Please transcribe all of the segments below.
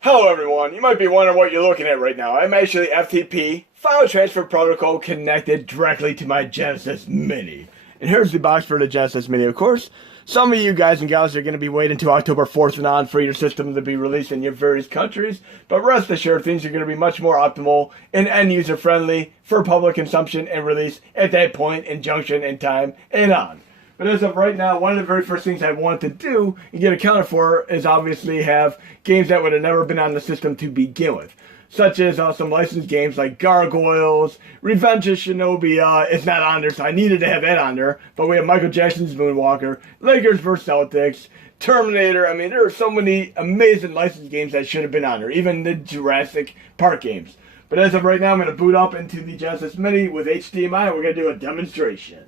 Hello everyone, you might be wondering what you're looking at right now. I'm actually FTP, File Transfer Protocol, connected directly to my Genesis Mini. And here's the box for the Genesis Mini, of course. Some of you guys and gals are going to be waiting until October 4th and on for your system to be released in your various countries. But rest assured, things are going to be much more optimal and end-user friendly for public consumption and release at that point in junction in time and on. But as of right now, one of the very first things I want to do and get accounted for is obviously have games that would have never been on the system to begin with. Such as some licensed games like Gargoyles, Revenge of Shinobi is not on there, so I needed to have that on there. But we have Michael Jackson's Moonwalker, Lakers vs. Outtakes, Terminator. I mean, there are so many amazing licensed games that should have been on there, even the Jurassic Park games. But as of right now, I'm going to boot up into the Genesis Mini with HDMI, and we're going to do a demonstration.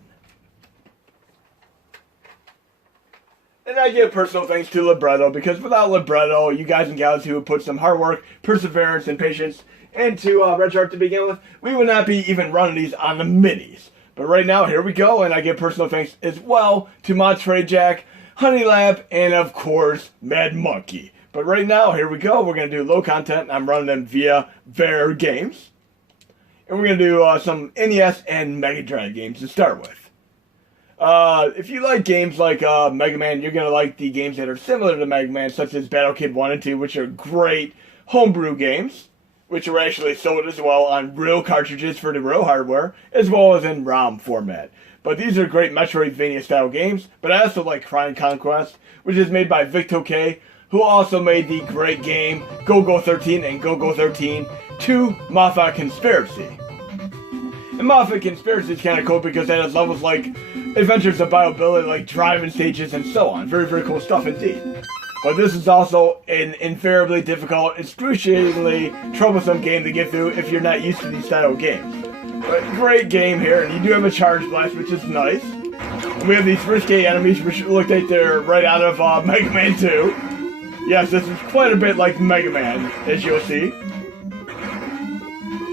And I give personal thanks to Libretro, because without Libretro, you guys and gals who have put some hard work, perseverance, and patience into RetroArch to begin with, we would not be even running these on the Minis. But right now, here we go, and I give personal thanks as well to Monterey Jack, Honeylab, and of course, Mad Monkey. But right now, here we go, we're going to do low content, I'm running them via Ver Games. And we're going to do some NES and Mega Drive games to start with. If you like games like Mega Man, you're going to like the games that are similar to Mega Man, such as Battle Kid 1 and 2, which are great homebrew games, which are actually sold as well on real cartridges for the real hardware, as well as in ROM format. But these are great Metroidvania-style games, but I also like Crown Conquest, which is made by Victoke, who also made the great game Go-Go 13 and Go-Go 13 2 Mafia Conspiracy. And Mafia Conspiracy is kind of cool because it has levels like Adventures of Biobility, like driving stages and so on. Very, very cool stuff indeed. But this is also an invariably difficult, excruciatingly troublesome game to get through if you're not used to these style of games. But great game here, and you do have a charge blast, which is nice. And we have these risque enemies, which look like they're right out of Mega Man 2. Yes, this is quite a bit like Mega Man, as you'll see.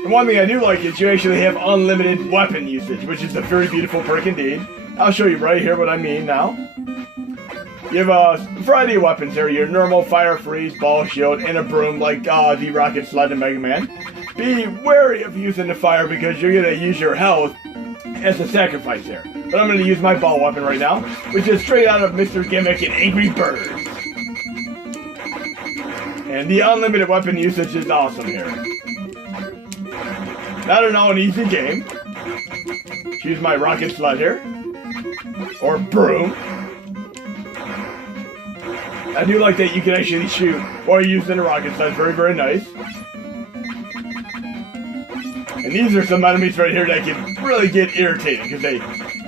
And one thing I do like is you actually have unlimited weapon usage, which is a very beautiful perk indeed. I'll show you right here what I mean now. You have a variety of weapons here. Your normal fire, freeze, ball, shield, and a broom like the rocket sled in Mega Man. Be wary of using the fire because you're going to use your health as a sacrifice here. But I'm going to use my ball weapon right now, which is straight out of Mr. Gimmick and Angry Birds. And the unlimited weapon usage is awesome here. Not at all an easy game. Use my rocket sled here. Or broom. I do like that you can actually shoot while you're using a rocket sled. Very, very nice. And these are some enemies right here that can really get irritating because they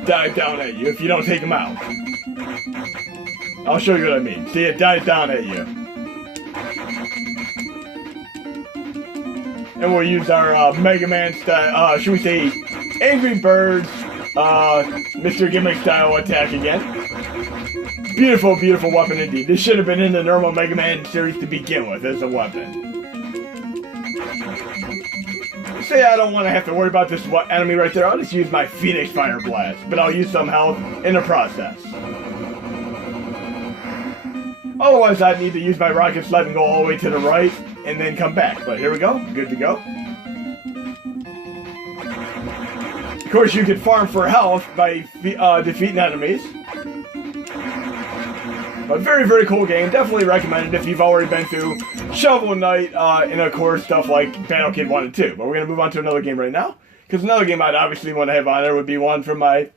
dive down at you if you don't take them out. I'll show you what I mean. See, it dives down at you. And we'll use our Mega Man style, should we say, Angry Birds, Mr. Gimmick style attack again. Beautiful, beautiful weapon indeed. This should have been in the normal Mega Man series to begin with as a weapon. Say I don't want to have to worry about this enemy right there, I'll just use my Phoenix Fire Blast, but I'll use some health in the process. Otherwise, I'd need to use my rocket sled and go all the way to the right, and then come back. But here we go, good to go. Of course, you can farm for health by defeating enemies. But very, very cool game. Definitely recommended if you've already been through Shovel Knight and, of course, stuff like Battle Kid 1 and 2. But we're going to move on to another game right now. Because another game I'd obviously want to have on there would be one from my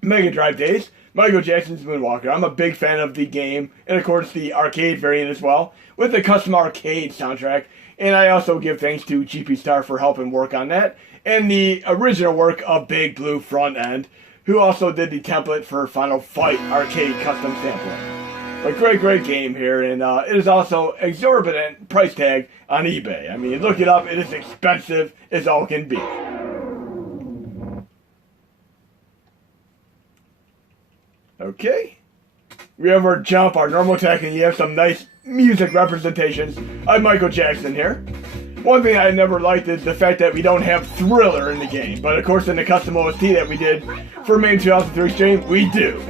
Mega Drive days. Michael Jackson's Moonwalker. I'm a big fan of the game, and of course the arcade variant as well, with the custom arcade soundtrack. And I also give thanks to GP Star for helping work on that, and the original work of Big Blue Front End, who also did the template for Final Fight arcade custom sampling. A great, great game here, and it is also exorbitant price tag on eBay. I mean, look it up, it is expensive as all can be. Okay, we have our jump, our normal attack, and you have some nice music representations of Michael Jackson here. One thing I never liked is the fact that we don't have Thriller in the game, but of course in the custom OST that we did for Main 2003 stream, we do.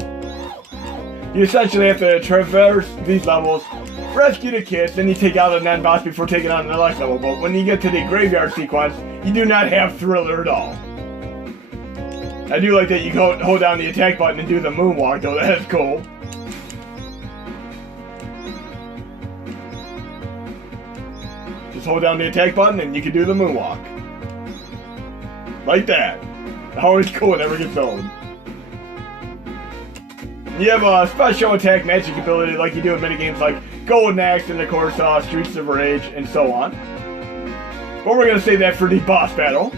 You essentially have to traverse these levels rescue the kids, then you take out a non-boss before taking on the next level. But when you get to the graveyard sequence, you do not have Thriller at all. I do like that you hold down the attack button and do the moonwalk, though. That's cool. Just hold down the attack button and you can do the moonwalk. Like that. Always cool, it never gets old. You have a special attack magic ability like you do in minigames like Golden Axe and of course Streets of Rage and so on. But we're going to save that for the boss battle.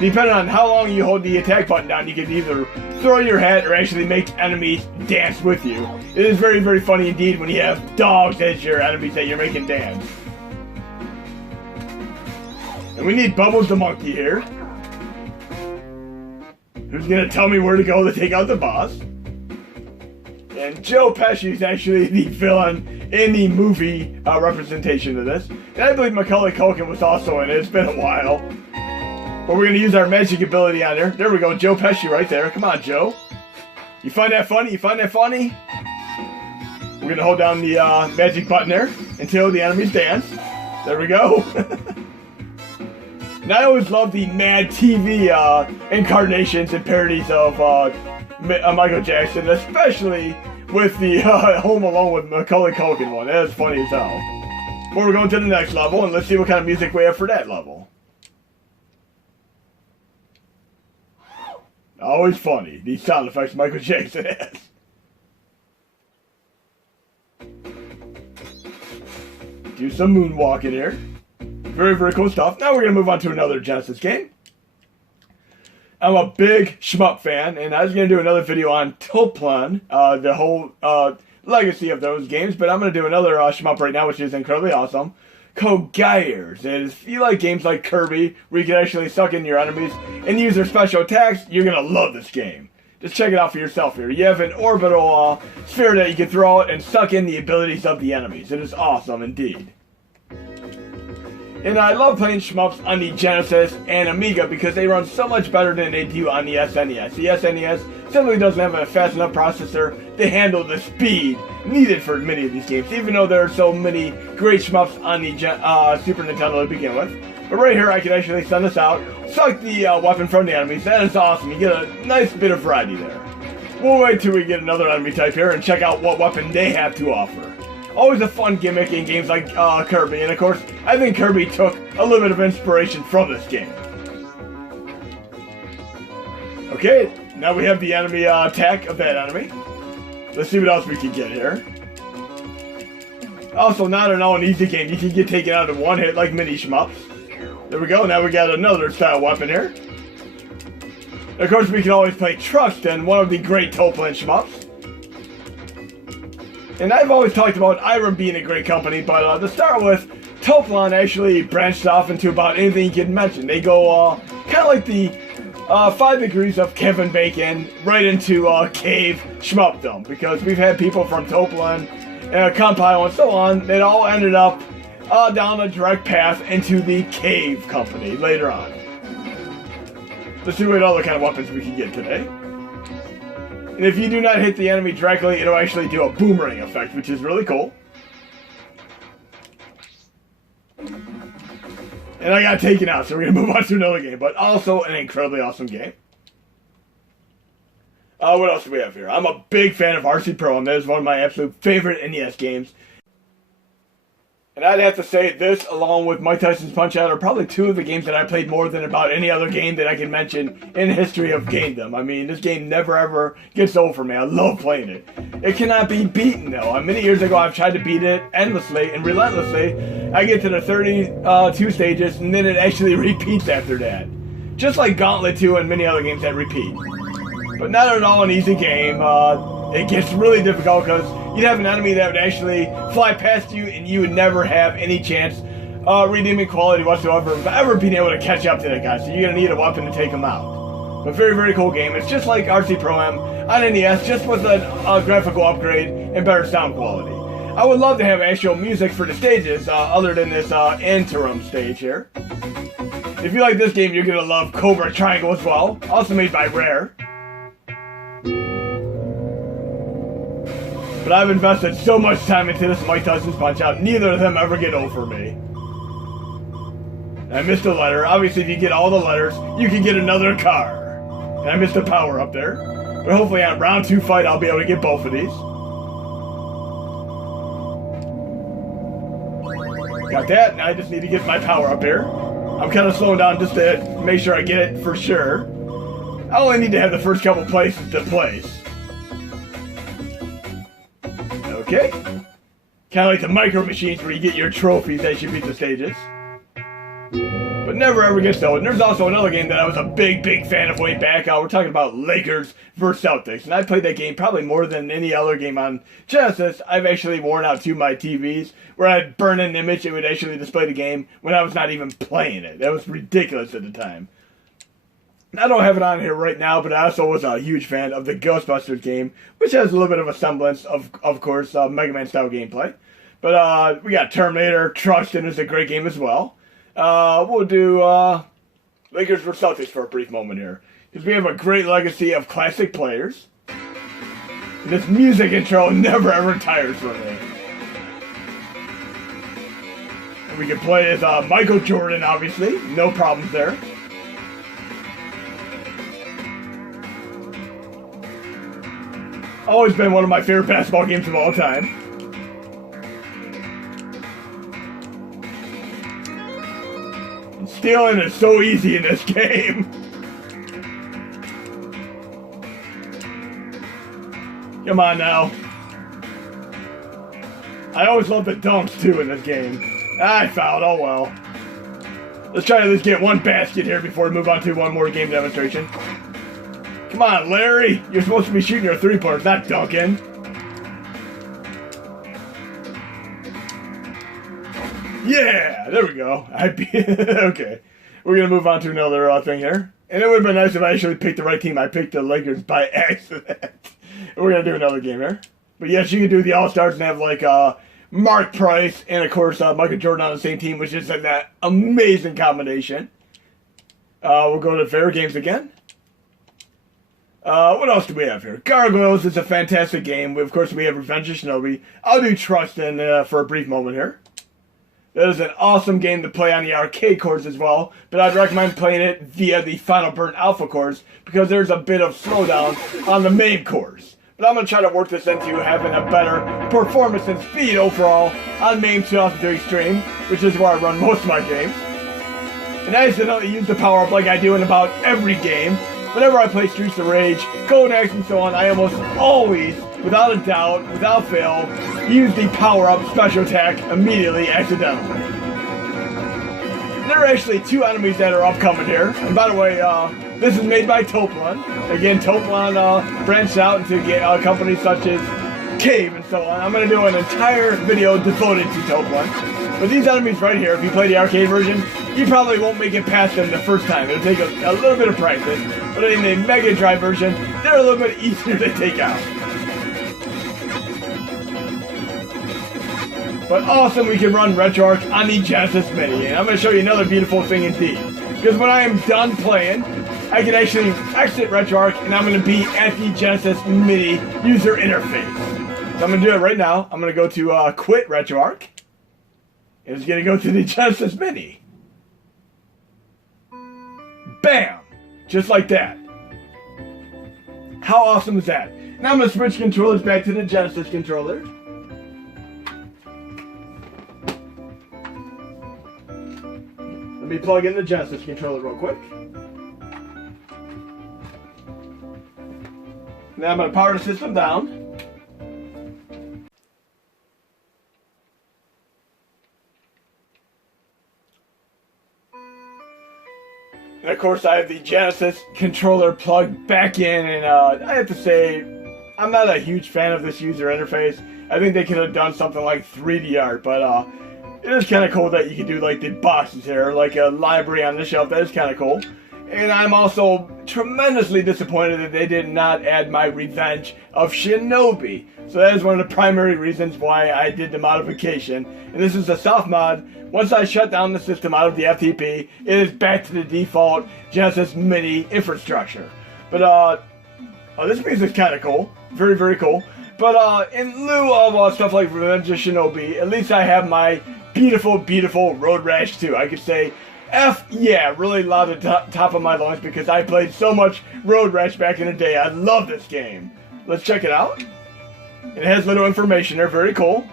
Depending on how long you hold the attack button down, you can either throw your hat or actually make enemies dance with you. It is very, very funny indeed when you have dogs as your enemies that you're making dance. And we need Bubbles the monkey here. Who's going to tell me where to go to take out the boss. And Joe Pesci is actually the villain in the movie representation of this. And I believe Macaulay Culkin was also in it. It's been a while. But we're going to use our magic ability on there. There we go, Joe Pesci right there. Come on, Joe. You find that funny? You find that funny? We're going to hold down the magic button there until the enemies dance. There we go. And I always love the Mad TV incarnations and parodies of Michael Jackson, especially with the Home Alone with Macaulay Culkin one. That is funny as hell. But we're going to the next level, and let's see what kind of music we have for that level. Always funny, these sound effects Michael Jackson has. Do some moonwalking here. Very, very cool stuff. Now we're going to move on to another Genesis game. I'm a big shmup fan, and I was going to do another video on Toplan, the whole legacy of those games, but I'm going to do another shmup right now, which is incredibly awesome. Kogai Yours. And if you like games like Kirby, where you can actually suck in your enemies and use their special attacks, you're going to love this game. Just check it out for yourself here. You have an orbital sphere that you can throw out and suck in the abilities of the enemies. It is awesome indeed. And I love playing shmups on the Genesis and Amiga because they run so much better than they do on the SNES. The SNES simply doesn't have a fast enough processor to handle the speed needed for many of these games, even though there are so many great shmups on the Super Nintendo to begin with. But right here, I can actually send this out, suck the weapon from the enemies. That is awesome. You get a nice bit of variety there. We'll wait till we get another enemy type here and check out what weapon they have to offer. Always a fun gimmick in games like Kirby, and of course, I think Kirby took a little bit of inspiration from this game. Okay, now we have the enemy attack of that enemy. Let's see what else we can get here. Also, not at all an easy game. You can get taken out in one hit like mini shmups. There we go, now we got another style weapon here. Of course, we can always play Truxton, one of the great Toplan shmups. And I've always talked about Irem being a great company, but to start with, Toplan actually branched off into about anything you can mention. They go kind of like the 5 degrees of Kevin Bacon right into cave shmupdom, because we've had people from Toplan, Compile, and so on that all ended up down a direct path into the cave company later on. Let's see what other kind of weapons we can get today. And if you do not hit the enemy directly, it'll actually do a boomerang effect, which is really cool. And I got taken out, so we're going to move on to another game, but also an incredibly awesome game. What else do we have here? I'm a big fan of RC Pro, and that is one of my absolute favorite NES games. And I'd have to say this, along with Mike Tyson's Punch-Out, are probably 2 of the games that I played more than about any other game that I can mention in the history of gamedom. I mean, this game never ever gets old for me. I love playing it. It cannot be beaten, though. Many years ago, I've tried to beat it endlessly and relentlessly. I get to the 32 stages, and then it actually repeats after that. Just like Gauntlet 2 and many other games that repeat. But not at all an easy game. It gets really difficult because you'd have an enemy that would actually fly past you and you would never have any chance redeeming quality whatsoever of ever being able to catch up to that guy. So you're going to need a weapon to take him out. But very, very cool game. It's just like RC Pro-Am on NES, just with a graphical upgrade and better sound quality. I would love to have actual music for the stages other than this interim stage here. If you like this game, you're going to love Cobra Triangle as well. Also made by Rare. But I've invested so much time into this Mike Tyson's Punch-Out, neither of them ever get over me. I missed a letter. Obviously, if you get all the letters, you can get another car. And I missed a power up there. But hopefully on round 2 fight, I'll be able to get both of these. Got that. Now I just need to get my power up here. I'm kind of slowing down just to make sure I get it for sure. I only need to have the first couple places to place. Okay. Kind of like the micro machines where you get your trophies as you beat the stages. But never ever gets old. And there's also another game that I was a big fan of way back. We're talking about Lakers vs. Outtakes. And I played that game probably more than any other game on Genesis. I've actually worn out 2 of my TVs where I'd burn an image. It would actually display the game when I was not even playing it. That was ridiculous at the time. I don't have it on here right now, but I also was a huge fan of the Ghostbusters game, which has a little bit of a semblance of course, Mega Man style gameplay. But we got Terminator, Truxton is a great game as well. We'll do Lakers vs. Celtics for a brief moment here, because we have a great legacy of classic players. And this music intro never ever tires for me. And we can play as Michael Jordan, obviously, no problems there. Always been one of my favorite basketball games of all time. And stealing is so easy in this game. Come on now. I always love the dunks too in this game. I fouled, oh well. Let's try to at least get one basket here before we move on to one more game demonstration. Come on, Larry. You're supposed to be shooting your 3-pointers, not dunking. Yeah, there we go. Okay. We're going to move on to another thing here. And it would have been nice if I actually picked the right team. I picked the Lakers by accident. We're going to do another game here. But yes, you can do the All-Stars and have like Mark Price and of course Michael Jordan on the same team, which is that amazing combination. We'll go to fair games again. What else do we have here? Gargoyles is a fantastic game. Of course, we have Revenge of Shinobi. I'll do Truxton for a brief moment here. That is an awesome game to play on the arcade cores as well, but I'd recommend playing it via the Final Burn Alpha cores because there's a bit of slowdown on the main cores. But I'm going to try to work this into having a better performance and speed overall on MAME 2003 stream, which is where I run most of my games. And I accidentally use the power-up like I do in about every game. Whenever I play Streets of Rage, Golden Axe, and so on, I almost always, without a doubt, without fail, use the power-up special attack immediately accidentally. There are actually 2 enemies that are upcoming here. And by the way, this is made by Toplan. Again, Toplan branched out into companies such as Cave and so on. I'm going to do an entire video devoted to Toplan. But these enemies right here, if you play the arcade version, you probably won't make it past them the first time. It'll take a little bit of practice. But in the Mega Drive version, they're a little bit easier to take out. But awesome, we can run RetroArch on the Genesis Mini. And I'm going to show you another beautiful thing indeed. Because when I am done playing, I can actually exit RetroArch and I'm going to be at the Genesis Mini user interface. So I'm going to do it right now. I'm going to go to quit RetroArch. And it's going to go to the Genesis Mini. Bam! Just like that. How awesome is that? Now I'm going to switch controllers back to the Genesis controller. Let me plug in the Genesis controller real quick. Now I'm going to power the system down. And of course I have the Genesis controller plugged back in, and I have to say, I'm not a huge fan of this user interface. I think they could have done something like 3D art, but it is kind of cool that you can do like the boxes here, like a library on the shelf. That is kind of cool. And I'm also tremendously disappointed that they did not add my Revenge of Shinobi. So that is one of the primary reasons why I did the modification. And this is a soft mod. Once I shut down the system out of the FTP, it is back to the default Genesis Mini infrastructure. But this piece is kind of cool. Very, very cool. But in lieu of stuff like Revenge of Shinobi, at least I have my beautiful, beautiful Road Rash 2. I could say F yeah, really loud at the top of my lungs because I played so much Road Rash back in the day. I love this game. Let's check it out. It has little information there, very cool.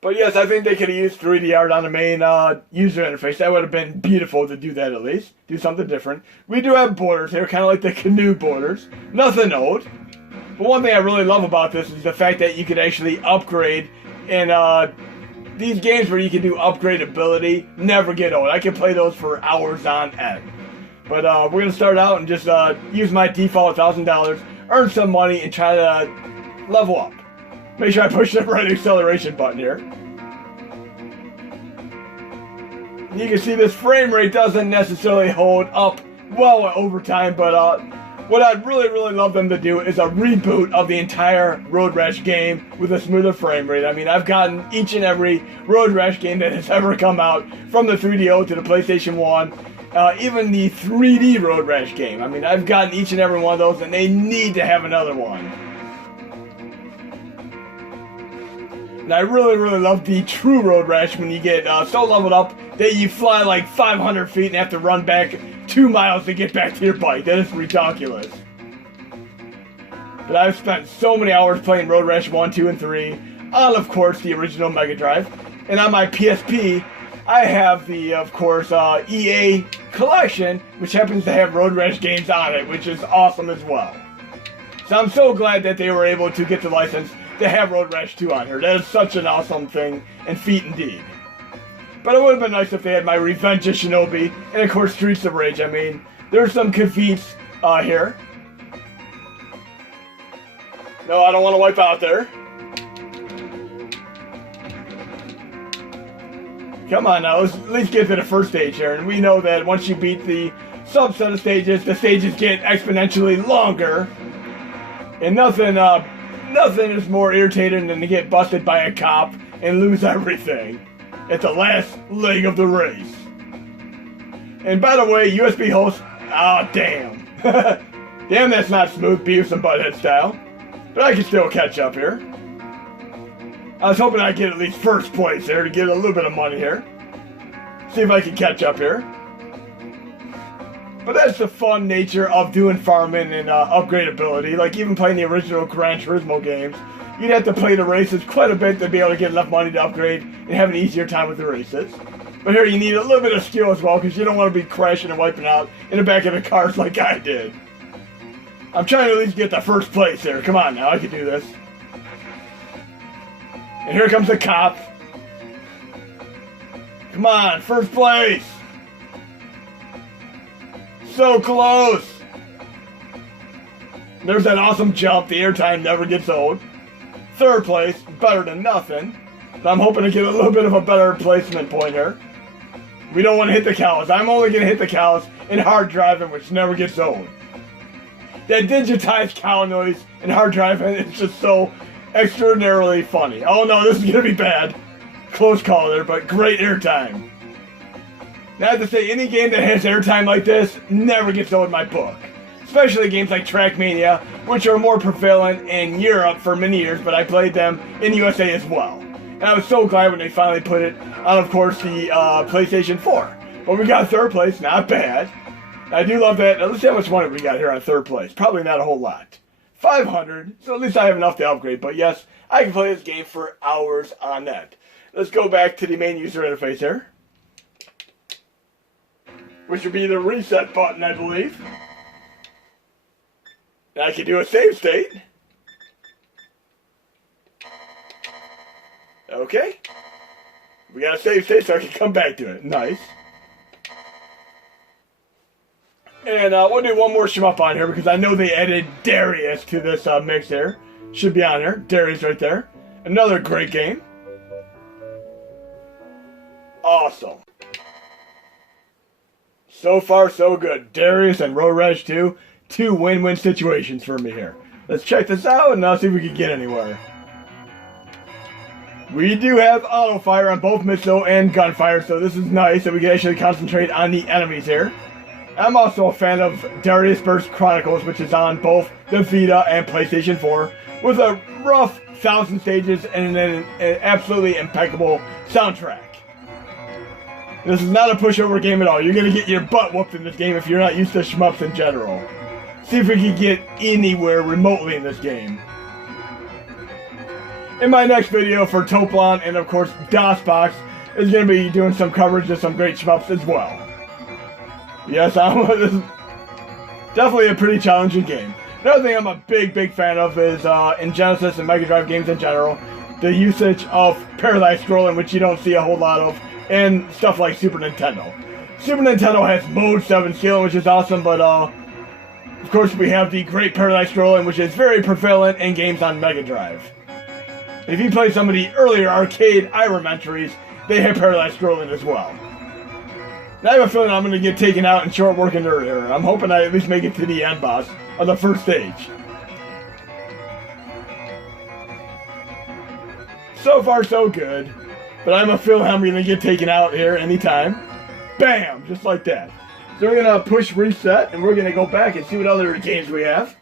But yes, I think they could have used 3D art on the main user interface. That would have been beautiful to do that at least. Do something different. We do have borders here, kind of like the canoe borders. Nothing old. But one thing I really love about this is the fact that you could actually upgrade. And these games where you can do upgradability never get old. I can play those for hours on end. But we're going to start out and just use my default $1,000, earn some money, and try to level up. Make sure I push the right acceleration button here. You can see this frame rate doesn't necessarily hold up well over time, but what I'd really love them to do is a reboot of the entire Road Rash game with a smoother frame rate. I mean, I've gotten each and every Road Rash game that has ever come out, from the 3DO to the PlayStation 1, even the 3D Road Rash game. I mean, I've gotten each and every one of those, and they need to have another one. And I really love the true Road Rash when you get so leveled up that you fly like 500 feet and have to run back 2 miles to get back to your bike. That is ridiculous. But I've spent so many hours playing Road Rash 1, 2, and 3 on, of course, the original Mega Drive. And on my PSP, I have the, of course, EA collection, which happens to have Road Rash games on it, which is awesome as well. So I'm so glad that they were able to get the license to have Road Rash 2 on here. That is such an awesome thing and feat indeed. But it would have been nice if they had my Revenge of Shinobi and of course Streets of Rage. I mean, there's some feats here. No, I don't want to wipe out there. Come on now, let's at least get to the first stage here. And we know that once you beat the subset of stages, the stages get exponentially longer. And nothing is more irritating than to get busted by a cop and lose everything at the last leg of the race. And by the way, USB host, damn. Damn, that's not smooth Beavis and Butthead style. But I can still catch up here. I was hoping I'd get at least first place there to get a little bit of money here. See if I can catch up here. But that's the fun nature of doing farming and upgradability. Like even playing the original Gran Turismo games, you'd have to play the races quite a bit to be able to get enough money to upgrade and have an easier time with the races. But here you need a little bit of skill as well, because you don't want to be crashing and wiping out in the back of the cars like I did. I'm trying to at least get the first place there. Come on now, I can do this. And here comes the cop. Come on, first place. So close. There's that awesome jump. The airtime never gets old. Third place, better than nothing. So I'm hoping to get a little bit of a better placement point here. We don't want to hit the cows. I'm only going to hit the cows in hard driving, which never gets old. That digitized cow noise in hard driving is just so extraordinarily funny. Oh no, this is going to be bad. Close call there, but great airtime. Now I have to say, any game that has airtime like this never gets old in my book. Especially games like Trackmania, which are more prevalent in Europe for many years, but I played them in USA as well. And I was so glad when they finally put it on, of course, the PlayStation 4. But we got third place, not bad. I do love that. Now, let's see how much money we got here on third place. Probably not a whole lot. 500, so at least I have enough to upgrade. But yes, I can play this game for hours on end. Let's go back to the main user interface here, which would be the reset button, I believe. And I can do a save state. Okay. We got a save state so I can come back to it. Nice. And we'll do one more shmup on here because I know they added Darius to this mix here. Should be on here. Darius right there. Another great game. Awesome. So far, so good. Darius and Road Rash 2. Two win-win situations for me here. Let's check this out and see if we can get anywhere. We do have auto fire on both missile and gunfire, so this is nice that we can actually concentrate on the enemies here. I'm also a fan of Darius Burst Chronicles, which is on both the Vita and PlayStation 4, with a rough 1,000 stages and an absolutely impeccable soundtrack. This is not a pushover game at all. You're going to get your butt whooped in this game if you're not used to shmups in general. See if we can get anywhere remotely in this game. In my next video for Toplon and of course DOSBox is going to be doing some coverage of some great shmups as well. Yes, this is definitely a pretty challenging game. Another thing I'm a big fan of is in Genesis and Mega Drive games in general, the usage of parallax scrolling, which you don't see a whole lot of in stuff like Super Nintendo. Super Nintendo has Mode 7 scaling, which is awesome, but of course we have the great parallax scrolling, which is very prevalent in games on Mega Drive. If you play some of the earlier arcade Irem entries, they have parallax scrolling as well. And I have a feeling I'm going to get taken out in short working earlier. I'm hoping I at least make it to the end boss of the first stage. So far so good, but I have a feeling I'm going to get taken out here anytime. Bam! Just like that. So we're going to push reset, and we're going to go back and see what other games we have.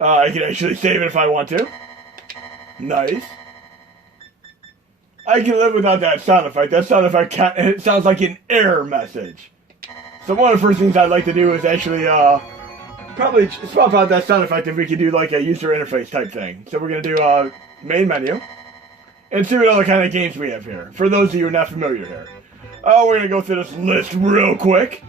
I can actually save it if I want to. Nice. I can live without that sound effect. That sound effect, it sounds like an error message. So one of the first things I'd like to do is actually, probably swap out that sound effect if we could do like a user interface type thing. So we're going to do main menu. And see what other kind of games we have here. For those of you who are not familiar here. Oh, we're going to go through this list real quick.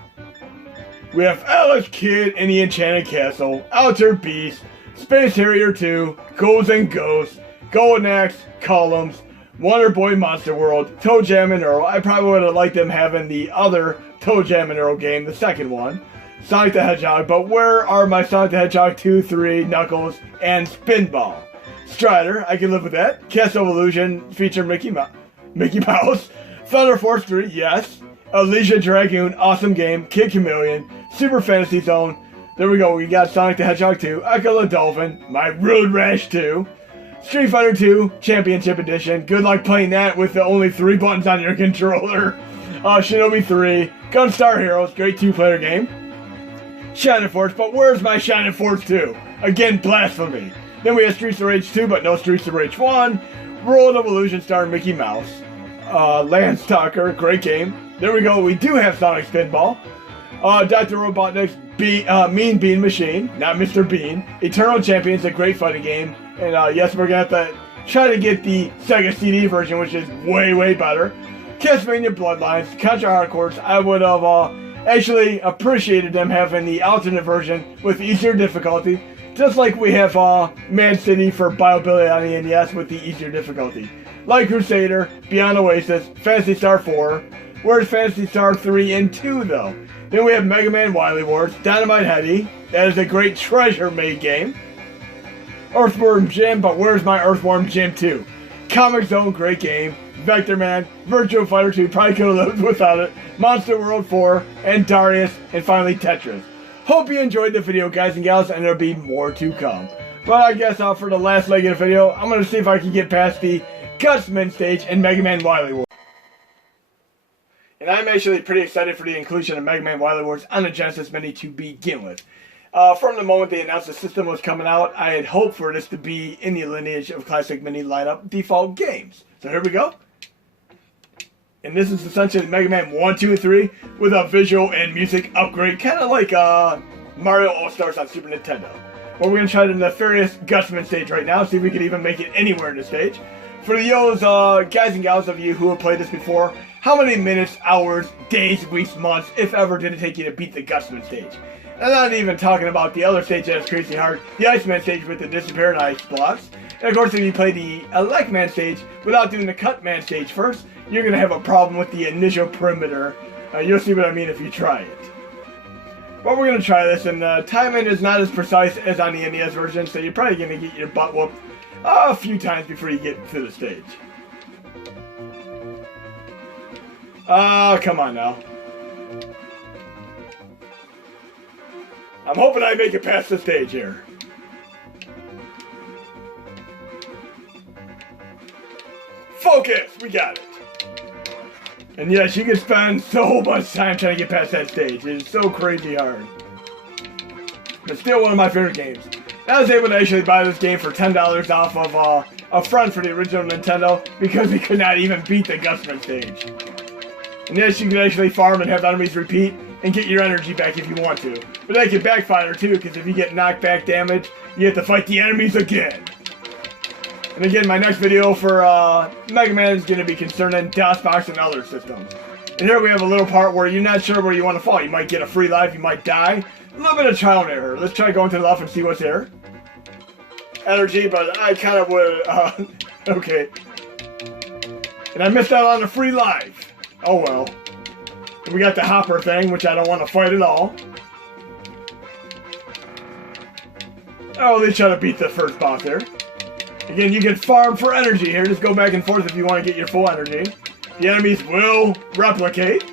We have Alex Kidd and the Enchanted Castle, Outer Beast, Space Harrier 2, Ghouls and Ghosts, Golden Axe, Columns, Wonder Boy Monster World, Toe Jam and Earl. I probably would have liked them having the other Toe Jam and Earl game, the second one. Sonic the Hedgehog, but where are my Sonic the Hedgehog 2, 3, Knuckles, and Spinball? Strider, I can live with that. Castle of Illusion, feature Mickey Mouse. Thunder Force 3, yes. Elysia Dragoon, awesome game. Kid Chameleon, Super Fantasy Zone. There we go, we got Sonic the Hedgehog 2, Echo the Dolphin, my Road Rash 2. Street Fighter 2 Championship Edition. Good luck playing that with the only 3 buttons on your controller. Shinobi 3. Gunstar Heroes. Great 2-player game. Shining Force. But where's my Shining Force 2? Again, blasphemy. Then we have Streets of Rage 2, but no Streets of Rage 1. World of Illusion starring Mickey Mouse. Landstalker. Great game. There we go. We do have Sonic Spinball. Dr. Robotnik's Mean Bean Machine. Not Mr. Bean. Eternal Champions. A great fighting game. And yes, we're going to have to try to get the Sega CD version, which is way better. Castlevania Bloodlines, Contra Hardcore. I would have actually appreciated them having the alternate version with easier difficulty. Just like we have Man City for BioBilly on the NES with the easier difficulty. Light Crusader, Beyond Oasis, Phantasy Star 4. Where's Phantasy Star 3 and 2 though? Then we have Mega Man Wily Wars, Dynamite Headdy. That is a great treasure-made game. Earthworm Jim, but where's my Earthworm Jim 2? Comic Zone, great game. Vector Man, Virtua Fighter 2, probably could have lived without it. Monster World 4, and Darius, and finally Tetris. Hope you enjoyed the video, guys and gals, and there'll be more to come. But I guess for the last leg of the video, I'm going to see if I can get past the Gutsman stage in Mega Man Wily Wars. And I'm actually pretty excited for the inclusion of Mega Man Wily Wars on the Genesis Mini to begin with. From the moment they announced the system was coming out, I had hoped for this to be in the lineage of Classic Mini lineup default games. So here we go. And this is essentially Mega Man 1, 2, and 3 with a visual and music upgrade, kind of like Mario All-Stars on Super Nintendo. But we're going to try the nefarious Gutsman stage right now, see if we can even make it anywhere in the stage. For those guys and gals of you who have played this before, how many minutes, hours, days, weeks, months, if ever, did it take you to beat the Gutsman stage? I'm not even talking about the other stage that is crazy hard, the Iceman stage with the disappearing ice blocks. And of course, if you play the Electman stage without doing the Cutman stage first, you're going to have a problem with the initial perimeter. You'll see what I mean if you try it. But we're going to try this, and timing is not as precise as on the NES version, so you're probably going to get your butt whooped a few times before you get to the stage. Come on now. I'm hoping I make it past the stage here. Focus! We got it. And yes, you can spend so much time trying to get past that stage. It is so crazy hard. But still one of my favorite games. And I was able to actually buy this game for $10 off of a friend for the original Nintendo because he could not even beat the Gusman stage. And yes, you can actually farm and have enemies repeat and get your energy back if you want to. But that can backfire too, because if you get knocked back damage, you have to fight the enemies again. And again, my next video for Mega Man is going to be concerning DOSBox and other systems. And here we have a little part where you're not sure where you want to fall. You might get a free life, you might die. A little bit of trial and error. Let's try going to the left and see what's here. Energy, but I kind of would, okay. And I missed out on a free life. Oh well. And we got the hopper thing, which I don't want to fight at all. Oh, they try to beat the first boss there. Again, you can farm for energy here. Just go back and forth if you want to get your full energy. The enemies will replicate.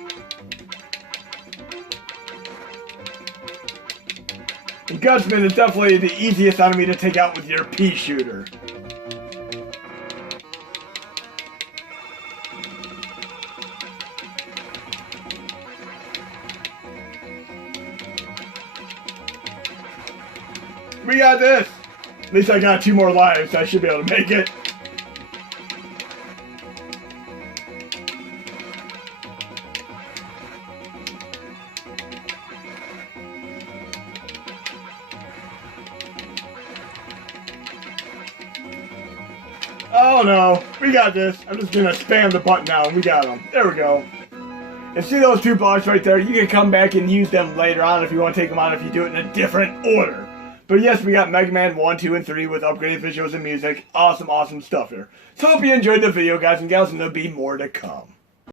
And Gutsman is definitely the easiest enemy to take out with your pea shooter. We got this! At least I got 2 more lives, so I should be able to make it. Oh no, we got this. I'm just gonna spam the button now and we got them. There we go. And see those 2 blocks right there? You can come back and use them later on if you want to take them out if you do it in a different order. But yes, we got Mega Man 1, 2, and 3 with upgraded visuals and music. Awesome, awesome stuff here. So hope you enjoyed the video, guys and gals, and there'll be more to come.